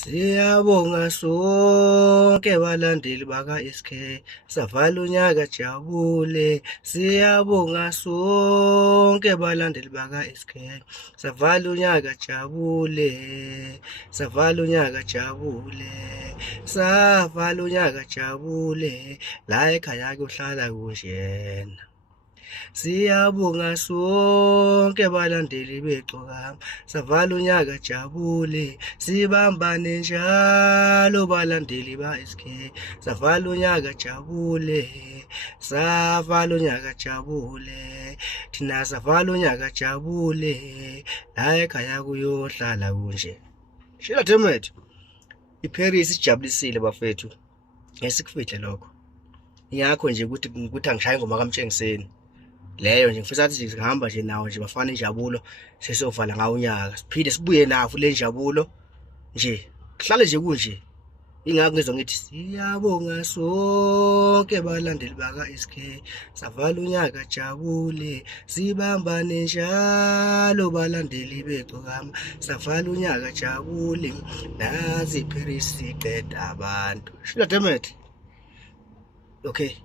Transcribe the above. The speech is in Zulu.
Siyabonga sonke balandeli baka-SK, savala unyaka jabule. Siyabonga sonke balandeli baka-SK, savala unyaka jabule. Savala unyaka jabule, savala unyaka jabule. La ekhaya kuhlala kunjena. Siyabonga sonke balandeli begcokama, savala unyaka jabule. Sibambane njalo balandeli ba-SK, savala unyaka jabule. Savala unyaka jabule, thina savala unyaka jabule. La ekhaya kuyohlala kunje. Shila Demet, iParis ijabulisile bafethu. Ngesikufihle lokho. Ingakho nje ukuthi angishaye ingoma kaMtshengiseni. Leyo nje ngifisa ukuthi singahamba nje nawo nje bafana injabulo sesovala ngawo unyaka. Siphinde sibuye nawo le njabulo nje. Kuhlale nje kunje. Ingakho ngizwe ngithi siyabonga sonke balandeli baka-SK, savala unyaka jabule. Sibambane njalo balandeli begcokama, savala unyaka jabule. Nazi iParis siqeda abantu. Shila Demet. Okay.